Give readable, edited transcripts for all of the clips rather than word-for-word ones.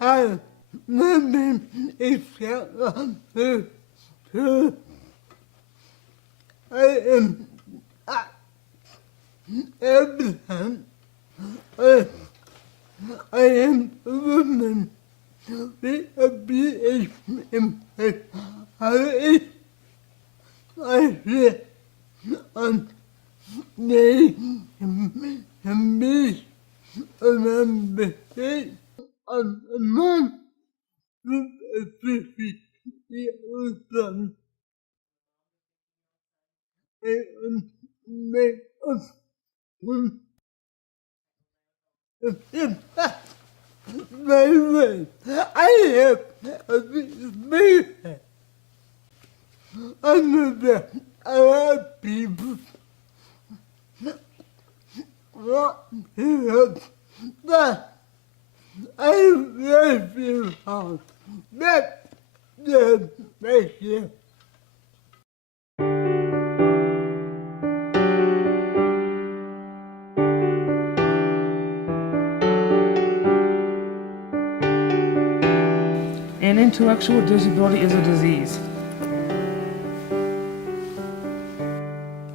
have living example to I am every time I am a woman with ability in personality. I feel they can be around the state of a man with a 50-year-old son. And make us one very well. I have a big under a lot of people want to help, but I really feel hard. That's the best. An intellectual disability is a disease.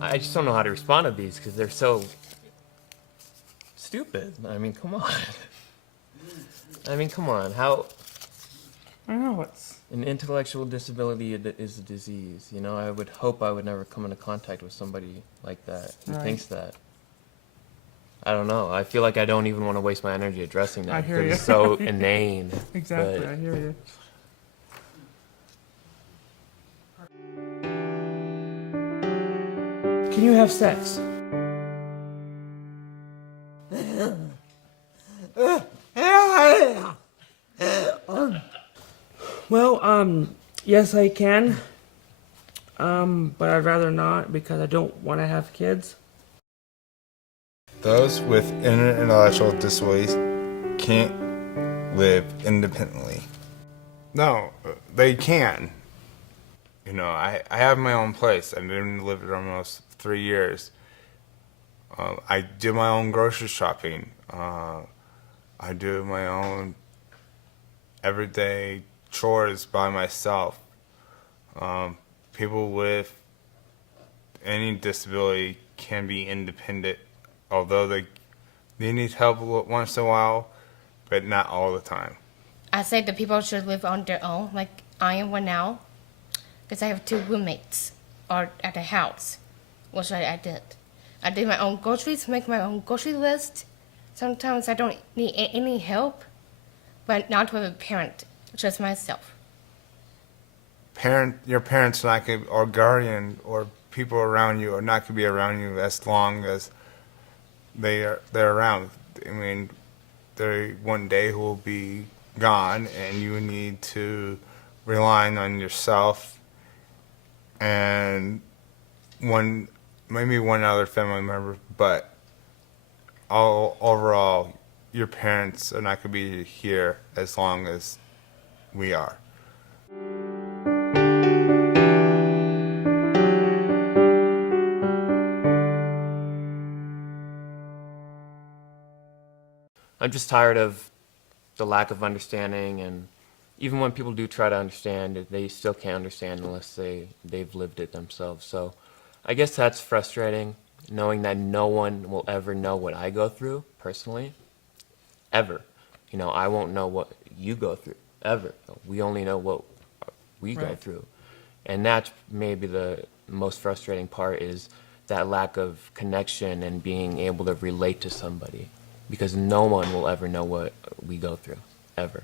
I just don't know how to respond to these because they're so stupid. I mean, come on. How I know it's... an intellectual disability is a disease. You know, I would hope I would never come into contact with somebody like that who thinks that. I don't know. I feel like I don't even want to waste my energy addressing that. I hear you. It's so inane. Exactly, but I hear you. Can you have sex? Well, yes I can. But I'd rather not because I don't want to have kids. Those with intellectual disabilities can't live independently. No, they can. You know, I have my own place. I've been living almost 3 years. I do my own grocery shopping. I do my own everyday chores by myself. People with any disability can be independent, although they need help once in a while, but not all the time. I say that people should live on their own, like I am one now, because I have 2 roommates or at the house. What I did? I did my own groceries, make my own grocery list. Sometimes I don't need any help, but not with a parent, just myself. Your parents not gonna, or guardian or people around you are not going to be around you as long as they're around. I mean, they one day will be gone, and you need to rely on yourself and maybe one other family member, but overall, your parents are not going to be here as long as we are. I'm just tired of the lack of understanding, and even when people do try to understand, they still can't understand unless they've lived it themselves. So I guess that's frustrating, knowing that no one will ever know what I go through personally, ever. You know, I won't know what you go through, ever. We only know what we go through. And that's maybe the most frustrating part, is that lack of connection and being able to relate to somebody, because no one will ever know what we go through, ever.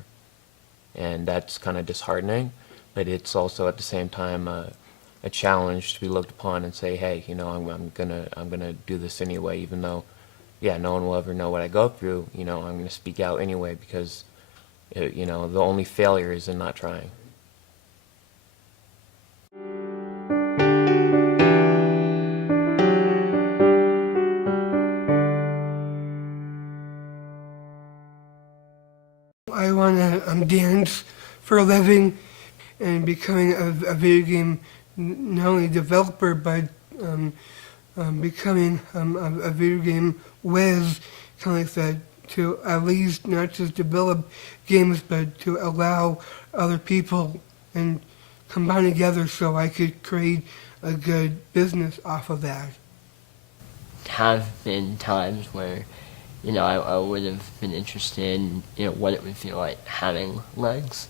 And that's kind of disheartening, but it's also at the same time a challenge to be looked upon and say, hey, you know, I'm gonna do this anyway, even though, yeah, no one will ever know what I go through. You know, I'm gonna speak out anyway, because you know, the only failure is in not trying. I want to dance for a living and becoming a video game, not only developer, but becoming a video game whiz, kind of like that to at least not just develop games, but to allow other people and combine together so I could create a good business off of that. Have been times where, I would have been interested in, what it would feel like having legs.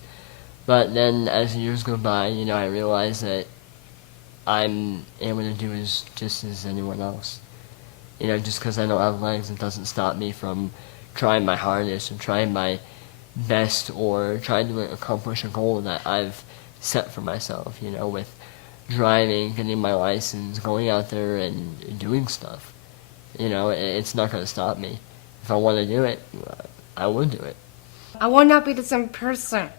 But then as years go by, I realize that I'm able to do just as anyone else. Just because I don't have legs, it doesn't stop me from trying my hardest and trying my best or trying to accomplish a goal that I've set for myself, with driving, getting my license, going out there and doing stuff. It's not going to stop me. If I want to do it, I will do it. I will not be the same person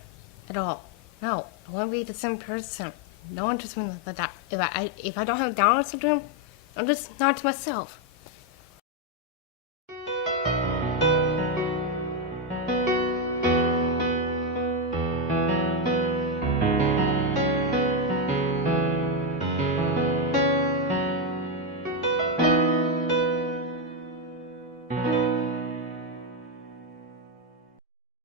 at all. No, I won't be the same person. No one treats me like that. If I don't have Down syndrome, I'm just not myself.